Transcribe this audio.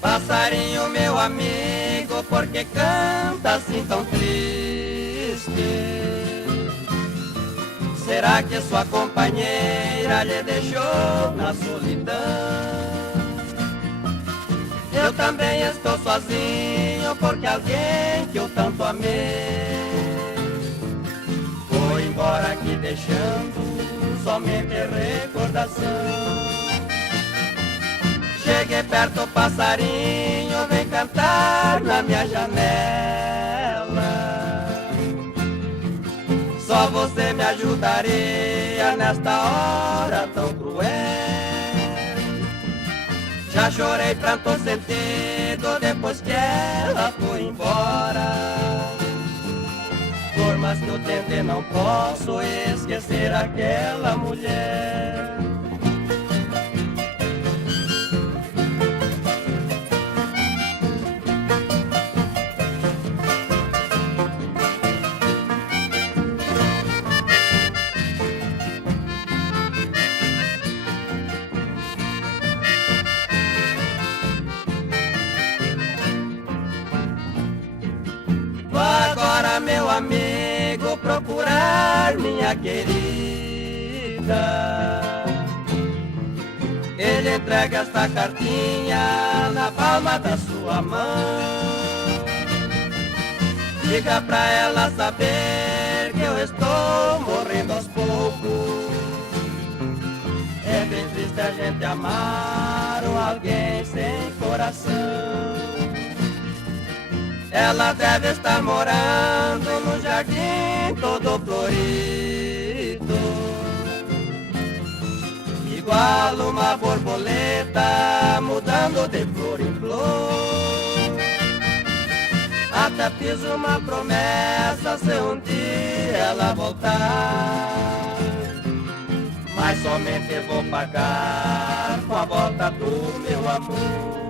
Passarinho, meu amigo, por que canta assim tão triste? Será que sua companheira lhe deixou na solidão? Eu também estou sozinho porque alguém que eu tanto amei foi embora aqui deixando somente recordação. Cheguei perto, passarinho, vem cantar na minha janela. Só você me ajudaria nesta hora tão cruel. Já chorei tanto sentido depois que ela foi embora. Por mais que eu tente, não posso esquecer aquela mulher. Agora, meu amigo, procurar minha querida. Ele entrega esta cartinha na palma da sua mão. Diga pra ela saber que eu estou morrendo aos poucos. É bem triste a gente amar alguém sem coração. Ela deve estar morando num jardim todo florido, igual uma borboleta mudando de flor em flor. Até fiz uma promessa se um dia ela voltar, mas somente vou pagar com a volta do meu amor.